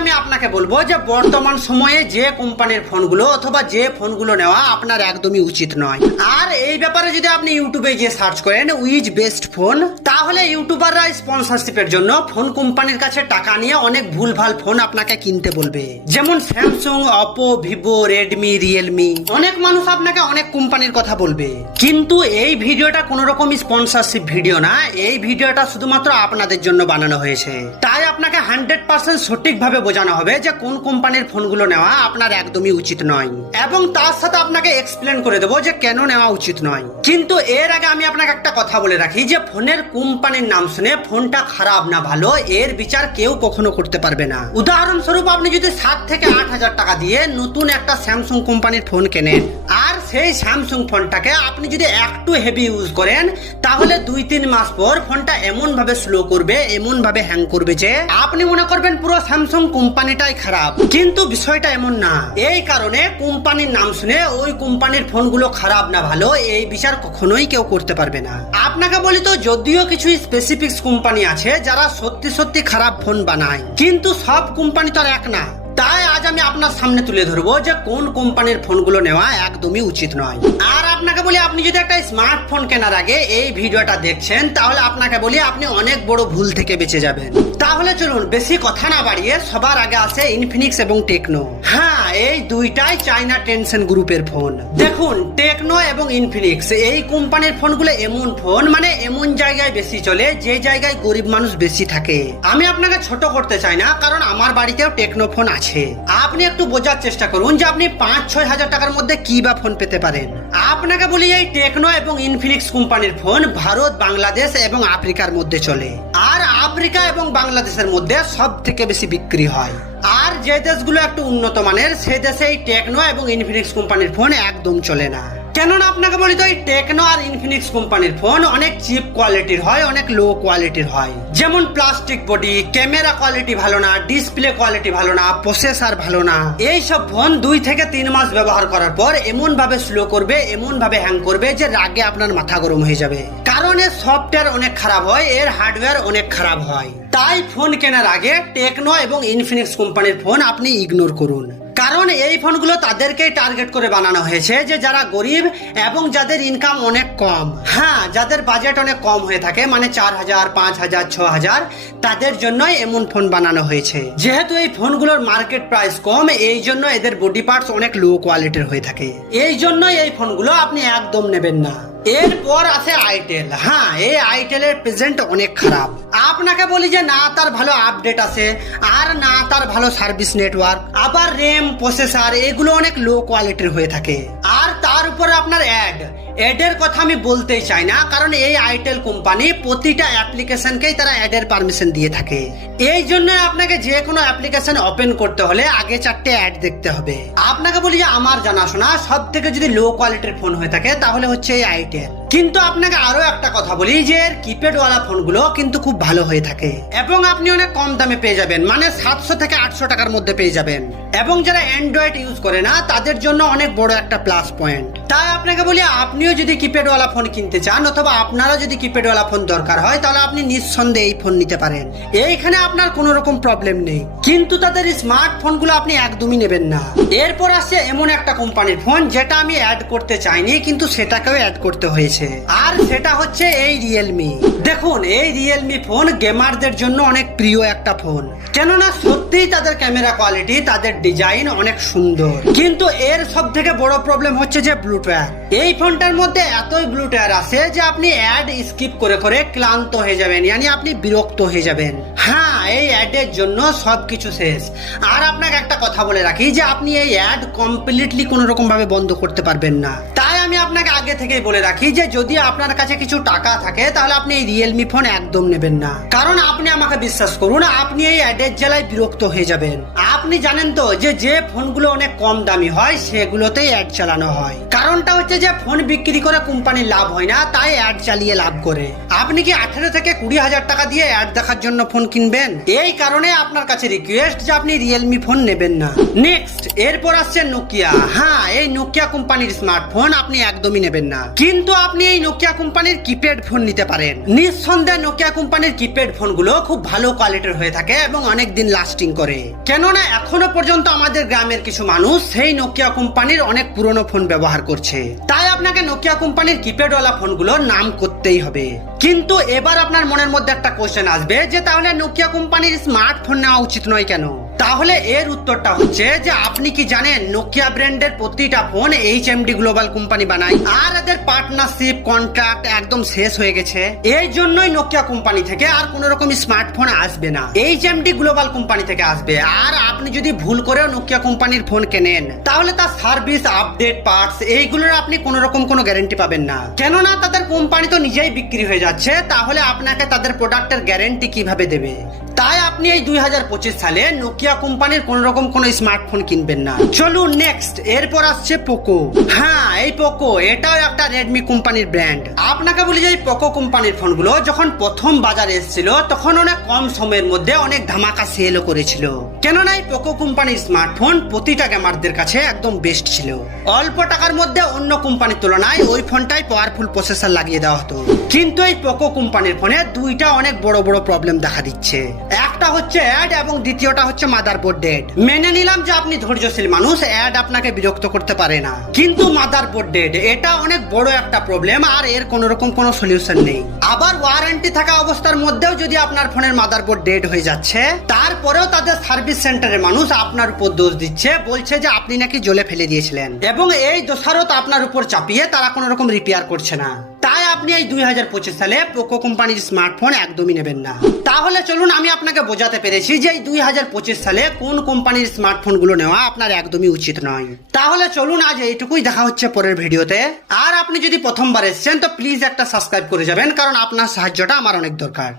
আমি আপনাকে বলব যে বর্তমান সময়ে যে কোম্পানির ফোনগুলো অথবা যে ফোনগুলো নেওয়া আপনার একদমই উচিত নয়। আর এই ব্যাপারে যদি আপনি ইউটিউবে গিয়ে সার্চ করেন উইচ বেস্ট ফোন, তাহলে ইউটিউবাররা স্পন্সরশিপের জন্য ফোন কোম্পানির কাছে টাকা নিয়ে অনেক ভুলভাল ফোন আপনাকে কিনতে বলবে। যেমন Samsung Oppo Vivo Redmi Realme অনেক মানুষ আপনাকে অনেক কোম্পানির কথা বলবে। কিন্তু এই ভিডিওটা কোনো রকম স্পন্সরশিপ ভিডিও না, এই ভিডিওটা শুধুমাত্র আপনাদের জন্য বানানো হয়েছে। তাই আপনাকে হান্ড্রেড পার্সেন্ট সঠিকভাবে বোঝানো হবে যে কোন কোম্পানির ফোনগুলো নেওয়া আপনার একদমই উচিত নয়। এবং তার সাথে আপনাকে এক্সপ্লেন করে দেবো যে কেন নেওয়া উচিত নয়। কিন্তু এর আগে আমি আপনাকে একটা কথা বলে রাখি যে ফোনের কোম্পানির নাম শুনে ফোনটা খারাপ না ভালো, এর বিচার কেউ কখনো করতে পারবে না। উদাহরণস্বরূপ আপনি যদি সাত থেকে আট হাজার টাকা দিয়ে নতুন একটা স্যামসুং কোম্পানির ফোন কেনেন, আর সেই স্যামসুং ফোনটাকে আপনি যদি একটু হেভি ইউজ করেন, তাহলে দুই তিন মাস পর ফোনটা এমন ভাবে স্লো করবে এমন ভাবে হ্যাং করবে যে আপনি মনে করবেন পুরো স্যামসুং কোম্পানিটাই খারাপ, কিন্তু বিষয়টা এমন না। এই কারণে কোম্পানির নাম শুনে ওই কোম্পানির ফোনগুলো খারাপ না ভালো, এই বিচার কখনোই কেউ করতে পারবে না। আপনাকে বলি তো, যদিও কিছু স্পেসিফিক কোম্পানি আছে যারা সত্যি সত্যি খারাপ ফোন বানায়, কিন্তু সব কোম্পানি তো আর এক না। তাই আজ আমি আপনার সামনে তুলে ধরবো যে কোন কোম্পানির ফোনগুলো নেওয়া একদমই উচিত নয়। আর আপনাকে বলি, আপনি যদি একটা স্মার্টফোন কেনার আগে এই ভিডিওটা দেখছেন, তাহলে আপনাকে বলি, আপনি অনেক বড় ভুল থেকে বেঁচে যাবেন। তাহলে চলুন, বেশি কথা না বাড়িয়ে সবার আগে আছে ইনফিনিক্স এবং টেকনো হ্যাঁ এই দুইটাই চাইনা টেনশন গ্রুপের ফোন। দেখুন টেকনো এবং ইনফিনিক্স এই কোম্পানির ফোনগুলো এমন ফোন মানে এমন জায়গায় বেশি চলে, যে জায়গায় গরিব মানুষ বেশি থাকে। আমি আপনাকে ছোট করতে চাই না, কারণ আমার বাড়িতেও টেকনো ফোন আছে। আপনি একটু বোঝার চেষ্টা করুন যে আপনি পাঁচ, ছয় হাজার টাকার মধ্যে কি বা ফোন পেতে পারেন। আপনাকে বলি এই টেকনো এবং ইনফিনিক্স কোম্পানির ফোন ভারত, বাংলাদেশ এবং আফ্রিকার মধ্যে চলে। আর আফ্রিকা এবং বাংলাদেশের মধ্যে সব থেকে বেশি বিক্রি হয়। আর যে দেশগুলো একটু উন্নত মানের, সে দেশে এই টেকনো এবং ইনফিনিক্স কোম্পানির ফোন একদম চলে না। কেননা আপনাকে বলি তো, এই টেকনো আর ইনফিনিক্স কোম্পানির ফোন অনেক চিপ কোয়ালিটির হয়, অনেক লো কোয়ালিটির হয়। যেমন প্লাস্টিক বডি ক্যামেরা কোয়ালিটি ভালো না ডিসপ্লে কোয়ালিটি ভালো না প্রসেসর ভালো না। এই সব ফোন দুই থেকে তিন মাস ব্যবহার করার পর এমন ভাবে স্লো করবে এমন ভাবে হ্যাং করবে যে রাগে আপনার মাথা গরম হয়ে যাবে। কারণ এর সফটওয়্যার অনেক খারাপ হয়, এর হার্ডওয়্যার অনেক খারাপ হয়। তাই ফোন কেনার আগে টেকনো এবং ইনফিনিক্স কোম্পানির ফোন আপনি ইগনোর করুন। কারণ এই ফোনগুলো তাদেরকেই টার্গেট করে বানানো হয়েছে যে যারা গরিব এবং যাদের ইনকাম অনেক কম। হ্যাঁ যাদের বাজেট অনেক কম হয়ে থাকে মানে চার হাজার, পাঁচ হাজার, ছ হাজার, তাদের জন্যই এমন ফোন বানানো হয়েছে। যেহেতু এই ফোনগুলোর মার্কেট প্রাইস কম, এই জন্য এদের বডি পার্টস অনেক লো কোয়ালিটির হয়ে থাকে। এই জন্যই এই ফোনগুলো আপনি একদম নেবেন না। এরপর আছে আইটেল হ্যাঁ এই আইটেলের প্রেজেন্ট অনেক খারাপ। আপনাকে বলি যে না, তার ভালো আপডেট আছে, আর না, তার ভালো সার্ভিস নেটওয়ার্ক আবার র্যাম প্রসেসর এগুলো অনেক লো কোয়ালিটির হয়ে থাকে। আর তার উপর আপনার অ্যাড অ্যাডের কথা আমি বলতেই চাই না, কারণ এই আইটেল কোম্পানি প্রতিটা অ্যাপ্লিকেশনকেই তারা অ্যাডের পারমিশন দিয়ে থাকে। এই জন্য আপনাকে যে কোনো অ্যাপ্লিকেশন ওপেন করতে হলে আগে চারটে অ্যাড দেখতে হবে। আপনাকে বলি যে আমার জানাশোনা সব থেকে যদি লো কোয়ালিটির ফোন হয়ে থাকে, তাহলে হচ্ছে এই আইটেল। কিন্তু আপনাকে আরও একটা কথা বলি যে এর কিপ্যাড ওয়ালা ফোনগুলো কিন্তু খুব ভালো হয়ে থাকে। এবং আপনি অনেক কম দামে পেয়ে যাবেন মানে সাতশো থেকে আটশো টাকার মধ্যে পেয়ে যাবেন। এবং যারা অ্যান্ড্রয়েড ইউজ করে না, তাদের জন্য অনেক বড় একটা প্লাস পয়েন্ট। তাই আপনাকে বলি আপনিও যদি কিপ্যাড ওয়ালা ফোন কিনতে চান অথবা আপনারা যদি কিপ্যাড ওয়ালা ফোন দরকার হয়, তাহলে আপনি নিঃসন্দেহে এই ফোন নিতে পারেন। এইখানে আপনার কোনো রকম প্রবলেম নেই। কিন্তু তাদের স্মার্ট স্মার্টফোনগুলো আপনি একদমই নেবেন না। এরপর আসছে এমন একটা কোম্পানির ফোন যেটা আমি অ্যাড করতে চাইনি, কিন্তু সেটাকেও অ্যাড করতে হয়েছে। আর সেটা হচ্ছে এই রিয়েলমি দেখুন, এই রিয়েলমি ফোন গেমারদের জন্য অনেক প্রিয় একটা ফোন কেননা সত্যিই তাদের ক্যামেরা কোয়ালিটি তাদের ডিজাইন অনেক সুন্দর। কিন্তু এর সব থেকে বড় প্রবলেম হচ্ছে যে ব্লুটুথ এই ফোনটার মধ্যে এতই ব্লুটুয়ার আছে যে আপনি অ্যাড স্কিপ করে করে ক্লান্ত হয়ে যাবেন মানে আপনি বিরক্ত হয়ে যাবেন। হ্যাঁ এই অ্যাডের জন্য সবকিছু শেষ। আর আপনাকে একটা কথা বলে রাখি যে আপনি এই অ্যাড কমপ্লিটলি কোনো রকম ভাবে বন্ধ করতে পারবেন না। আমি আপনাকে আগে থেকেই বলে রাখি যে যদি আপনার কাছে কিছু টাকা থাকে, তাহলে আপনি এই রিয়েলমি ফোন একদম নেবেন না। কারণ আপনি আমাকে বিশ্বাস করুন, আপনি এই অ্যাডের জেলায় বিরক্ত হয়ে যাবেন। আপনি জানেন তো যে যে ফোনগুলো অনেক কম দামি হয়, সেগুলোতেই অ্যাড চালানো হয়। কারণটা হচ্ছে যে ফোন বিক্রি করে কোম্পানির লাভ হয় না, তাই অ্যাড চালিয়ে লাভ করে। আপনি কি আঠেরো থেকে কুড়ি হাজার টাকা দিয়ে অ্যাড দেখার জন্য ফোন কিনবেন? এই কারণে আপনার কাছে রিকোয়েস্ট যে আপনি রিয়েলমি ফোন নেবেন না। নেক্সট এরপর আসছে নোকিয়া হ্যাঁ এই নোকিয়া কোম্পানির স্মার্টফোন আপনি একদমই নেবেন না। কিন্তু আপনি এই নোকিয়া কোম্পানির কিপ্যাড ফোন নিতে পারেন। নিঃসন্দেহে নোকিয়া কোম্পানির কিপ্যাড ফোনগুলো খুব ভালো কোয়ালিটির হয়ে থাকে এবং অনেক দিন লাস্টিং করে। কেননা এখনও পর্যন্ত আমাদের গ্রামের কিছু মানুষ সেই নোকিয়া কোম্পানির অনেক পুরনো ফোন ব্যবহার করছে। তাই আপনাকে নোকিয়া কোম্পানির কিপ্যাডওয়ালা ফোনগুলো নাম করতেই হবে। কিন্তু এবার আপনার মনের মধ্যে একটা কোশ্চেন আসবে যে তাহলে নোকিয়া কোম্পানির স্মার্টফোন নেওয়া উচিত নয় কেন? তাহলে এর উত্তরটা হচ্ছে যে আপনি কি জানেন নোকিয়া ব্র্যান্ডের প্রতিটা phone H MD global company বানায়? আর এদের পার্টনারশিপ কন্ট্রাক্ট একদম শেষ হয়ে গেছে। এই জন্যই নোকিয়া কোম্পানি থেকে আর কোন রকম স্মার্টফোন আসবে না। এইচ এমডি গ্লোবাল কোম্পানি থেকে আসবে। আর আপনি যদি ভুল করেও নোকিয়া কোম্পানির ফোন কেনেন, তাহলে তার সার্ভিস আপডেট পার্টস এইগুলোর আপনি কোন রকম কোনো গ্যারেন্টি পাবেন না। কেননা তাদের কোম্পানি তো নিজেই বিক্রি হয়ে যাচ্ছে, তাহলে আপনাকে তাদের প্রোডাক্টের গ্যারেন্টি কীভাবে দেবে? তাই আপনি এই দুই হাজার পঁচিশ সালে নোকিয়া কোম্পানির কোন রকম কোন স্মার্টফোন কিনবেন না। চলুন নেক্সট এরপর আসছে পোকো হ্যাঁ এই পোকো এটাও একটা রেডমি কোম্পানির ব্র্যান্ড আপনাকে বলি যে এই পোকো কোম্পানির ফোনগুলো যখন প্রথম বাজারে এসেছিল, তখন অনেক কম সময়ের মধ্যে অনেক ধামাকা সেলও করেছিল। কেননা এই পোকো কোম্পানির স্মার্টফোন প্রতিটা গেমারদের কাছে একদম বেস্ট ছিল। অল্প টাকার মধ্যে অন্য কোম্পানির তুলনায় ওই ফোনটাই পাওয়ারফুল প্রসেসর লাগিয়ে দেওয়া হতো। কিন্তু এই পোকো কোম্পানির ফোনে দুইটা অনেক বড় বড় প্রবলেম দেখা দিচ্ছে। একটা হচ্ছে অ্যাড এবং দ্বিতীয়টা হচ্ছে মাদারবোর্ড ডেড মেনে নিলাম যে আপনি ধৈর্যশীল মানুষ অ্যাড আপনাকে বিরক্ত করতে পারে না। কিন্তু মাদারবোর্ড ডেড এটা অনেক বড় একটা প্রবলেম আর এর কোন রকম কোনো সলিউশন নেই। আবার ওয়ারেন্টি থাকা অবস্থার মধ্যেও যদি আপনার ফোনের মাদারবোর্ড ডেড হয়ে যাচ্ছে, তারপরেও তাদের সার্ভিস সেন্টারের মানুষ আপনার উপর দোষ দিচ্ছে, বলছে যে আপনি নাকি জ্বলে ফেলে দিয়েছিলেন। এবং এই দোষারত আপনার উপর চাপিয়ে তারা কোনো রকম রিপেয়ার করছে না। আপনি এই দুই হাজার পঁচিশ সালে পোকো কোম্পানির স্মার্টফোন একদমই নেবেন না। তাহলে চলুন আমি আপনাকে বোঝাতে পেরেছি যে এই দুই হাজার পঁচিশ সালে কোন কোম্পানির স্মার্টফোনগুলো নেওয়া আপনার একদমই উচিত নয়। তাহলে চলুন আজ এইটুকুই দেখা হচ্ছে পরের ভিডিওতে। আর আপনি যদি প্রথমবার এসছেন, তো প্লিজ একটা সাবস্ক্রাইব করে যাবেন, কারণ আপনার সাহায্যটা আমার অনেক দরকার।